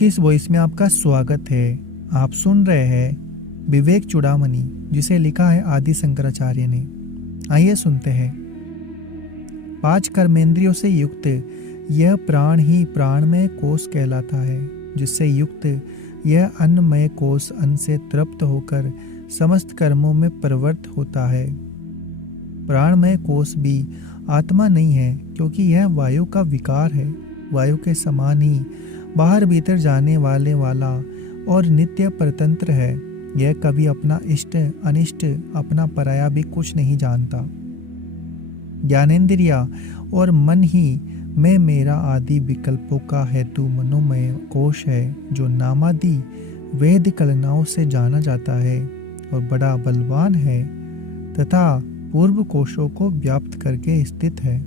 की इस वॉइस में आपका स्वागत है। आप सुन रहे हैं विवेक चूड़ामणि, जिसे लिखा है आदि शंकराचार्य ने। आइए सुनते हैं। 5 कर्मेंद्रियों से युक्त यह प्राण ही प्राणमय कोश कहलाता है, जिससे युक्त यह अन्नमय कोश अन्न से तृप्त होकर समस्त कर्मों में प्रवृत्त होता है। प्राणमय कोश भी आत्मा नहीं है, क्योंकि यह वायु का विकार है। वायु के समान ही बाहर भीतर जाने वाला और नित्य परतंत्र है। यह कभी अपना इष्ट अनिष्ट, अपना पराया भी कुछ नहीं जानता। ज्ञानेंद्रिया और मन ही मैं मेरा आदि विकल्पों का हेतु मनोमय कोश है, जो नामादि वेद कलनाओं से जाना जाता है और बड़ा बलवान है तथा पूर्व कोशों को व्याप्त करके स्थित है।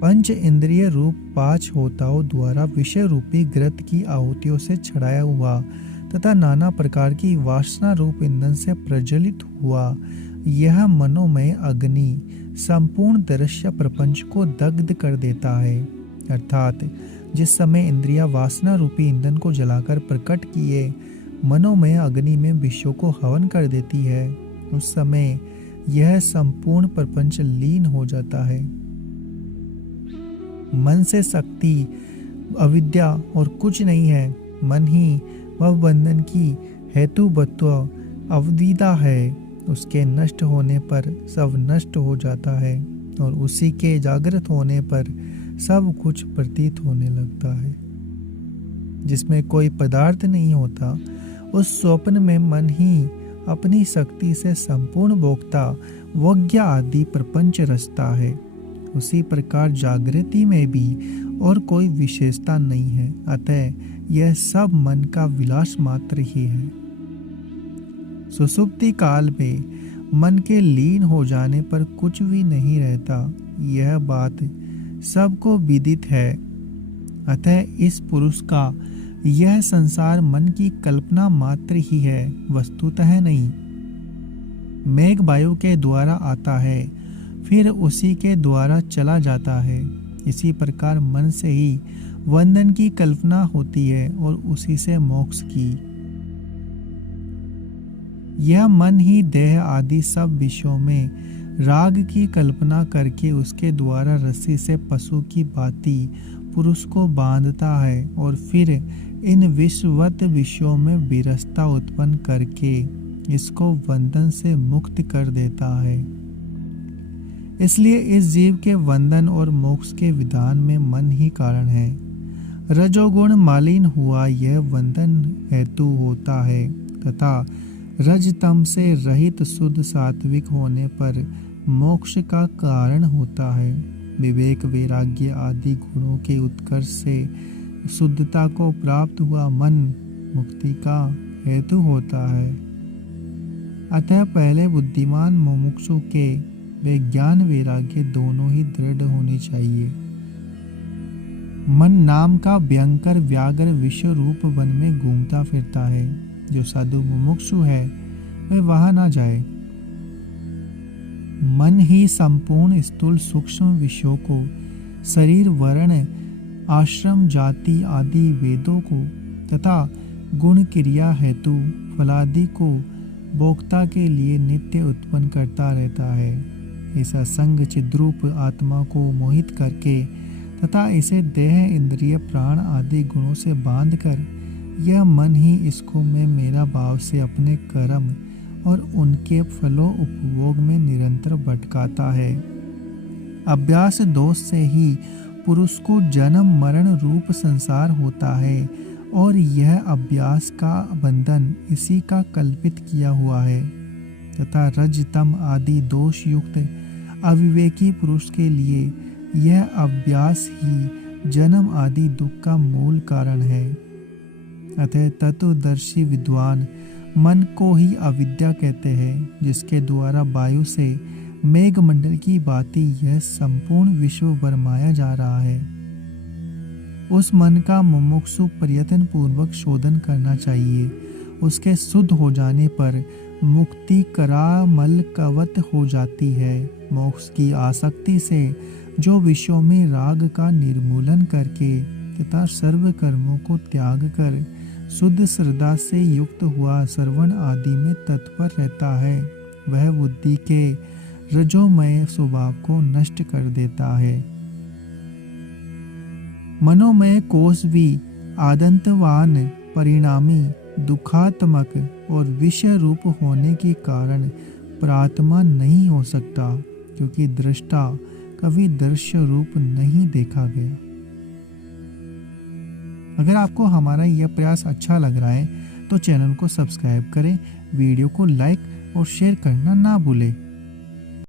पंच इंद्रिय रूप 5 होताओं द्वारा विषय रूपी घृत की आहुतियों से छड़ाया हुआ तथा नाना प्रकार की वासना रूप ईंधन से प्रज्वलित हुआ यह मनोमय अग्नि संपूर्ण दृश्य प्रपंच को दग्ध कर देता है। अर्थात जिस समय इंद्रिया वासना रूपी ईंधन को जलाकर प्रकट किए मनोमय अग्नि में विषयों को हवन कर देती है, उस समय यह संपूर्ण प्रपंच लीन हो जाता है। मन से शक्ति, अविद्या और कुछ नहीं है। मन ही वह बंधन की हेतुबत्व अवदिता है। उसके नष्ट होने पर सब नष्ट हो जाता है और उसी के जागृत होने पर सब कुछ प्रतीत होने लगता है। जिसमें कोई पदार्थ नहीं होता, उस स्वप्न में मन ही अपनी शक्ति से संपूर्ण भोक्ता वज्ञ आदि प्रपंच रचता है। उसी प्रकार जागृति में भी और कोई विशेषता नहीं है, अतः यह सब मन का विलास मात्र ही है। सुषुप्ति काल में मन के लीन हो जाने पर कुछ भी नहीं रहता, यह बात सबको विदित है। अतः इस पुरुष का यह संसार मन की कल्पना मात्र ही है, वस्तुतः नहीं। मेघ वायु के द्वारा आता है, फिर उसी के द्वारा चला जाता है। इसी प्रकार मन से ही बंधन की कल्पना होती है और उसी से मोक्ष की। यह मन ही देह आदि सब विषयों में राग की कल्पना करके उसके द्वारा रस्सी से पशु की भांति पुरुष को बांधता है और फिर इन विषवत विषयों में विरसता उत्पन्न करके इसको बंधन से मुक्त कर देता है। इसलिए इस जीव के बंधन और मोक्ष के विधान में मन ही कारण है। रजोगुण मालिन हुआ यह बंधन हेतु होता है तथा रजतम से रहित शुद्ध सात्विक होने पर मोक्ष का कारण होता है। विवेक वैराग्य आदि गुणों के उत्कर्ष से शुद्धता को प्राप्त हुआ मन मुक्ति का हेतु होता है। अतः पहले बुद्धिमान मुमुक्षु के वे ज्ञान वैराग्य दोनों ही दृढ़ होनी चाहिए। मन नाम का भयंकर व्याघ्र विश्व रूप वन में घूमता फिरता है। जो साधु मुमुक्षु है वह वहां ना जाए। मन ही संपूर्ण स्थूल सूक्ष्म विषयों को, शरीर वर्ण आश्रम जाति आदि वेदों को तथा गुण क्रिया हेतु फलादि को भोक्ता के लिए नित्य उत्पन्न करता रहता है। ऐसा संग चिद्रूप आत्मा को मोहित करके तथा इसे देह इंद्रिय प्राण आदि गुणों से बांधकर यह मन ही इसको मैं मेरा भाव से अपने कर्म और उनके फलों उपभोग में निरंतर भटकाता है। अभ्यास दोष से ही पुरुष को जन्म मरण रूप संसार होता है और यह अभ्यास का बंधन इसी का कल्पित किया हुआ है तथा रजतम आदि दोष युक्त अविवेकी पुरुष के लिए यह अभ्यास ही जन्म आदि दुख का मूल कारण है। अतः तत्वदर्शी विद्वान मन को ही अविद्या कहते हैं, जिसके द्वारा वायु से मेघमंडल की भांति यह संपूर्ण विश्व बरमाया जा रहा है। उस मन का मुमुक्षु प्रयत्न पूर्वक शोधन करना चाहिए। उसके शुद्ध हो जाने पर मुक्ति करामल कवत हो जाती है। मोक्ष की आसक्ति से जो विषयों में राग का निर्मूलन करके तथा सर्व कर्मों को त्याग कर शुद्ध श्रद्धा से युक्त हुआ श्रवण आदि में तत्पर रहता है, वह बुद्धि के रजोमय स्वभाव को नष्ट कर देता है। मनोमय कोश भी आदंतवान, परिणामी, दुखात्मक और विषय रूप होने के कारण प्रात्मा नहीं हो सकता, क्योंकि दृष्टा कभी दृश्य रूप नहीं देखा गया। अगर आपको हमारा यह प्रयास अच्छा लग रहा है तो चैनल को सब्सक्राइब करें, वीडियो को लाइक और शेयर करना ना भूलें।